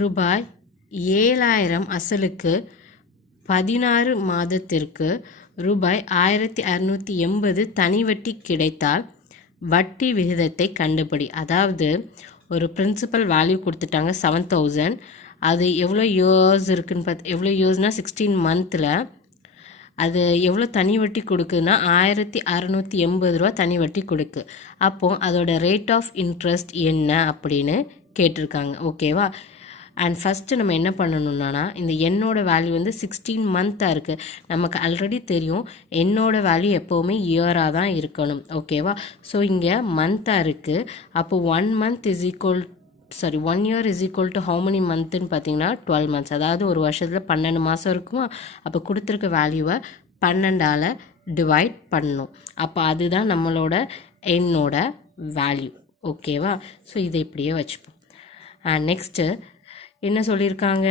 ரூபாய் 7,000 அசலுக்கு 16 மாதத்திற்கு ரூபாய் 1,680 தனி வட்டி கிடைத்தால் வட்டி விகிதத்தை கண்டுபிடி. அதாவது ஒரு பிரின்சிபல் வேல்யூ கொடுத்துட்டாங்க 7,000. அது எவ்வளோ இயர்ஸ் இருக்குன்னு எவ்வளோ இயர்ஸ்னால் 16 மந்தில் அது எவ்வளோ தனி வட்டி கொடுக்குதுன்னா 1,680 ரூபா தனி வட்டி கொடுக்கு. அப்போது அதோட ரேட் ஆஃப் இன்ட்ரெஸ்ட் என்ன அப்படின்னு கேட்டிருக்காங்க. ஓகேவா? அண்ட் ஃபஸ்ட்டு நம்ம என்ன பண்ணணும்னா இந்த என்னோட வேல்யூ 16 மந்த்தாக இருக்குது. நமக்கு ஆல்ரெடி தெரியும் என்னோட வேல்யூ எப்போவுமே இயராக தான் இருக்கணும். ஓகேவா? ஸோ இங்கே மந்த்தாக இருக்குது. அப்போ 1 year is equal to how many monthன்னு பார்த்தீங்கன்னா 12 months. அதாவது ஒரு வருஷத்தில் 12 மாதம் இருக்குமா? அப்போ கொடுத்துருக்க வேல்யூவை 12ஆல் டிவைட் பண்ணணும். அப்போ அதுதான் நம்மளோட என்னோட வேல்யூ. ஓகேவா? ஸோ இதை இப்படியே வச்சுப்போம். நெக்ஸ்ட்டு என்ன சொல்லியிருக்காங்க?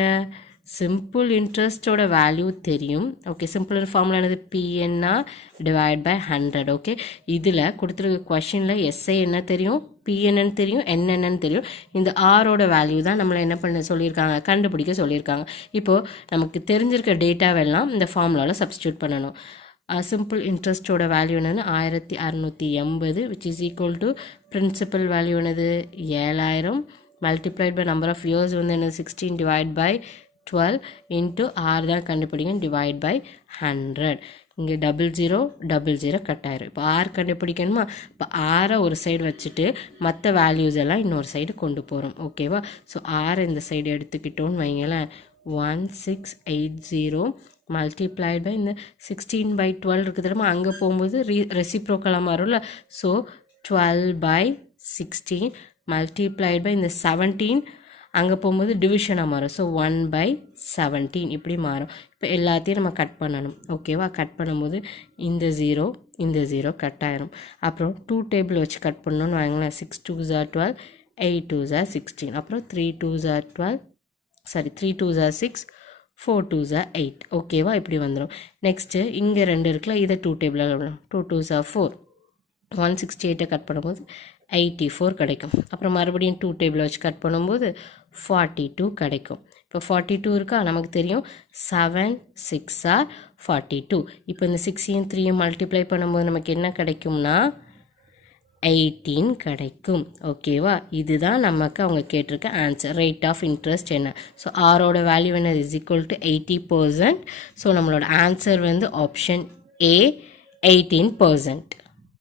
சிம்பிள் இன்ட்ரெஸ்ட்டோட வேல்யூ தெரியும். ஓகே, சிம்பிள் ஃபார்முலா என்னது? பிஎன்னா டிவைட் பை 100. ஓகே, இதில் கொடுத்துருக்க கொஷினில் எஸ்ஐ என்ன தெரியும், பிஎன்னு தெரியும், என்னென்னு தெரியும். இந்த ஆரோட வேல்யூ தான் நம்மளை என்ன பண்ண சொல்லியிருக்காங்க, கண்டுபிடிக்க சொல்லியிருக்காங்க. இப்போது நமக்கு தெரிஞ்சிருக்க டேட்டாவெல்லாம் இந்த ஃபார்முலாவில் சப்ஸ்டியூட் பண்ணணும். சிம்பிள் இன்ட்ரெஸ்ட்டோட வேல்யூ என்னது? 1,680 which is equal to principal value என்னது? 7,000 multiplied by number of years என்னது? 16 divided by 12 into r தான் கண்டுபிடிங்க divide by 100. இங்கே 0000 கட் ஆயிரும். இப்போ r கண்டுபிடிக்கணுமா? இப்போ r ஒரு சைடு வச்சுட்டு மற்ற வேல்யூஸ் எல்லாம் இன்னொரு சைடு கொண்டு போகிறோம். ஓகேவா? ஸோ r இந்த சைடு எடுத்துக்கிட்டோன்னு வைங்களேன். 1680 மல்டிப்ளைட் பை இந்த 16 by 12 இருக்குது தெரியுமா? அங்கே போகும்போது ரெசிப்ரோக்கலாக மாறும்ல. ஸோ 12 by 16 மல்டிப்ளைட் பை இந்த 17 அங்கே போகும்போது டிவிஷனாக மாறும். ஸோ 1 by 17 இப்படி மாறும். இப்போ எல்லாத்தையும் நம்ம கட் பண்ணணும். ஓகேவா? கட் பண்ணும்போது இந்த 0 கட் ஆயிரும். அப்புறம் 2 டேபிள் வச்சு கட் பண்ணணும்னு வாங்கினேன். 6 2s are 12, 8 2s are 16. அப்புறம் 3 2s are 6, 4 2s are 8. ஓகேவா? இப்படி வந்துடும். நெக்ஸ்ட்டு இங்கே 2 இருக்குல்ல, இதை 2 டேபிளாக 2 2s are 4. 168 கட் பண்ணும்போது 84 கிடைக்கும். அப்புறம் மறுபடியும் 2 டேபிள் வச்சு கட் பண்ணும்போது 42 கிடைக்கும். இப்போ 42 இருக்கா? நமக்கு தெரியும் 7 6 are 42. இப்போ இந்த 6 3 மல்டிப்ளை பண்ணும்போது நமக்கு என்ன கிடைக்கும்னா 18 கிடைக்கும். ஓகேவா? இதுதான் நமக்கு அவங்க கேட்டிருக்க ஆன்சர். ரேட் ஆஃப் இன்ட்ரெஸ்ட் என்ன? ஸோ ஆரோட வேல்யூ என்ன? Is equal to 80%. ஸோ நம்மளோட ஆன்சர் ஆப்ஷன் ஏ 18%.